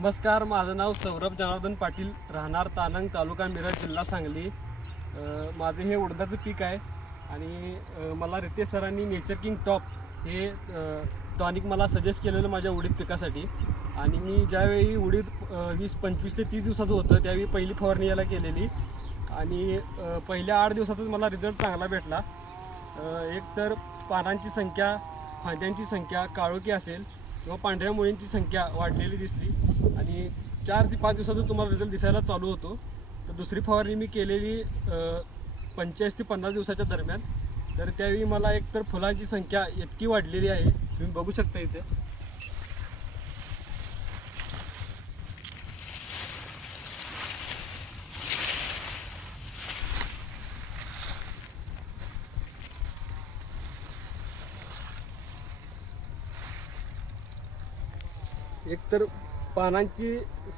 नमस्कार, माझं नाव सौरभ जनार्दन पाटील, राहणार तानंग, तालुका मिरज, जिल्हा सांगली। माझं हे उडदाचं पीक आहे आणि मला रितेश सरांनी नेचर किंग टॉप हे टॉनिक मला सजेस्ट केलेलं माझ्या उडीद पिकासाठी। आणि मी ज्यावेळी उडीद 25 ते 30 दिवसाचं होतं त्यावेळी पहिली फवारणी याला केलेली आणि पहिल्या 8 दिवसातच मला रिझल्ट चांगला भेटला। एक तर पानांची संख्या, फांद्यांची संख्या, काळोखी असेल किंवा पांढऱ्या मुळींची संख्या वाढलेली दिसली आणि 4 ते 5 दिवसातच तुम्हाला रिझल्ट दिसायला चालू होतो। तर दुसरी फवारणी मी केलेली 45 ते 50 दिवसाच्या दरम्यान। तर त्यावेळी मला एकतर फुलांची संख्या इतकी वाढलेली आहे, तुम्ही बघू शकता इथे। एकतर पानांची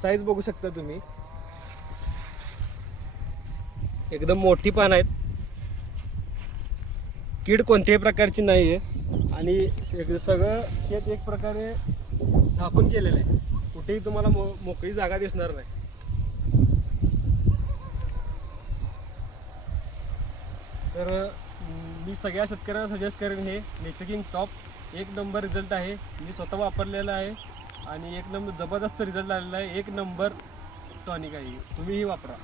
साईज बघू शकता तुम्ही, एकदम मोठी पानं आहेत, कीड कोणत्याही प्रकारची नाही आहे आणि सगळं शेत एक प्रकारे झाकून केलेलं आहे, कुठेही तुम्हाला मोकळी जागा दिसणार नाही। तर मी सगळ्या शेतकऱ्यांना सजेस्ट करेन हे नेचर किंग टॉप एक नंबर रिझल्ट आहे। मी स्वतः वापरलेला आहे आणि एक नंबर जबरदस्त रिझल्ट आलेला आहे। एक नंबर टॉनिक आहे, तुम्हीही वापरा।